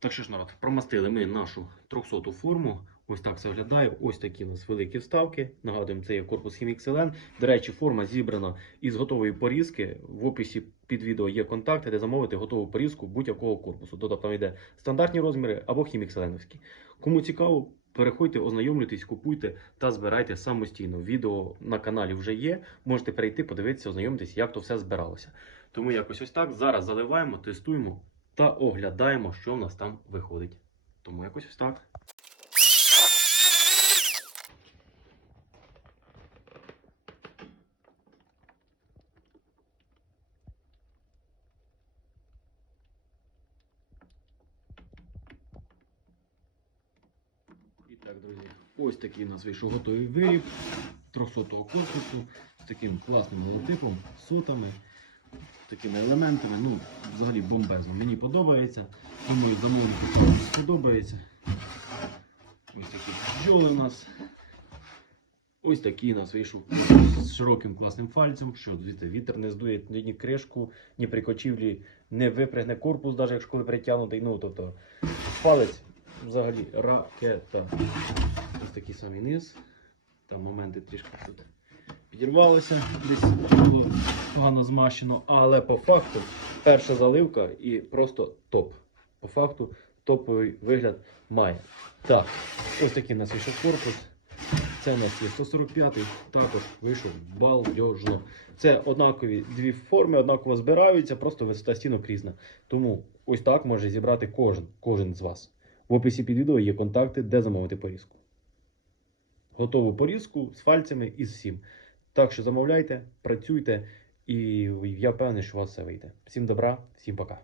Так що ж, народ, промастили ми нашу 300-ту форму. Ось так це виглядає. Ось такі у нас великі вставки. Нагадуємо, це є корпус LN. До речі, форма зібрана із готової порізки. В описі під відео є контакти, де замовити готову порізку будь-якого корпусу. Тобто там йде стандартні розміри або LN. Кому цікаво, переходьте, ознайомлюйтесь, купуйте та збирайте самостійно. Відео на каналі вже є. Можете перейти, подивитися, ознайомитись, як то все збиралося. Тому якось ось так. Зараз заливаємо, тестуємо та оглядаємо, що в нас там виходить. Тому якось ось так. І так, друзі, ось такий у нас вийшов готовий виріб 300 корпусу з таким класним логотипом, сотами, такими елементами. Ну, взагалі бомбезно. Мені подобається. Думаю, замовнику сподобається. Ось такі бджоли у нас. Ось такий у нас вийшов з широким класним фальцем, що звідти вітер не здує ні кришку, ні при кочівлі не випрягне корпус, навіть якщо коли притягнутий. Ну, тобто палець взагалі ракета. Ось такий самий низ. Там моменти трішки тут підірвалися, десь було погано змащено, але по факту перша заливка і просто топ. По факту топовий вигляд має. Так, ось такий у нас вийшов корпус. Це у нас є 145-й, також вийшов балдежно. Це однакові дві форми, однаково збираються, просто висота стінок різна. Тому ось так може зібрати кожен, кожен з вас. В описі під відео є контакти, де замовити порізку. Готову порізку з фальцями і з всім. Так що замовляйте, працюйте, і я впевнений, що у вас все вийде. Всім добра, всім пока.